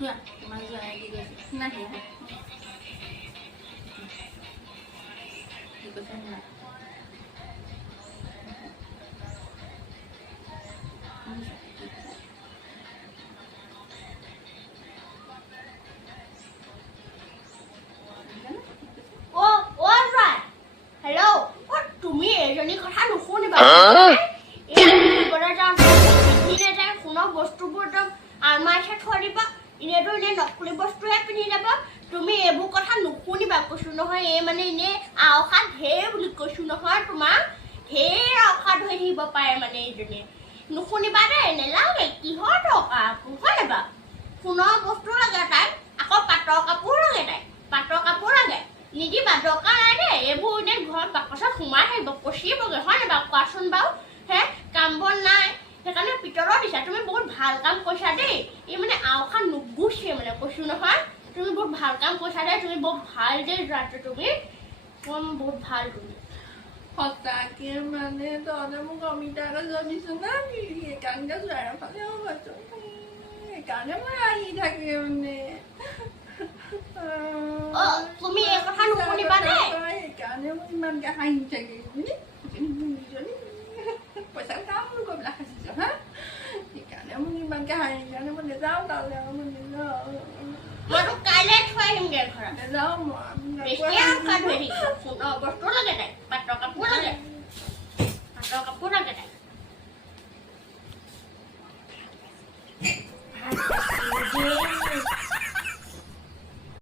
শুনা তোমাৰ যোৱাই কি কৈছে নাহি আহে কি কৈছে শুনা হেল্ল' তুমি এজনী কথা নুশুনিবা শুনক বস্তুবোৰ একদম আলমাৰিত থৈ দিবা এনেইতো এনে নকলি বস্তুহে পিন্ধি যাব তুমি এইবোৰ কথা নুশুনিবা কৈছো নহয় এই মানে এনে আওখাত ঢেৰ বুলি কৈছো নহয় তোমাক ঢেৰ আওখাত হৈ থাকিব পাৰে মানে এইজনী নুশুনিবা দেই নেলাগে কিহৰ টকা হয় বা সোণৰ বস্তু লাগে তাইক আকৌ পাটৰ কাপোৰ লাগে তাইক পাটৰ কাপোৰ লাগে নিদিবা দৰকাৰ নাই দেই এইবোৰ এনে ঘৰত বাকচত সোমাই থাকিব পচিবগৈ হয় নাই বাৰু কোৱাচোন বাৰু হে কাম বন নাই সেইকাৰণে ভিতৰত দিছা তুমি বহুত ভাল কাম কৰিছা দেই এই মানে আওখান নুগুচে মানে কৈছো নহয় তুমি বহুত ভাল কাম কৰিছা দেই তুমি বহুত ভাল দেই যোৱাটো তুমি বহুত ভাল তুমি সঁচাকে মানে তহঁতে মোক অমিতাকে জনিছো না সেইকাৰণে যোৱাৰ ফালে হয়তো সেইকাৰণে মই আহি থাকে মানে তুমি এই কথা নুশুনিবা দেই সেইকাৰণে মই ইমানকে হাঁহি থাকে পইচা কাম কৰিবলৈ সাঁচিছ হা সেইকাৰণে মোক ইমানকে হাঁহি কাৰণে মই নেযাওঁ তালৈ আৰু মই নেযাওঁ মইতো কাইলৈ থৈ আহিমগে ঘৰত নেযাওঁ বস্তু লাগে তাই পাটৰ কাপোৰ লাগে তাই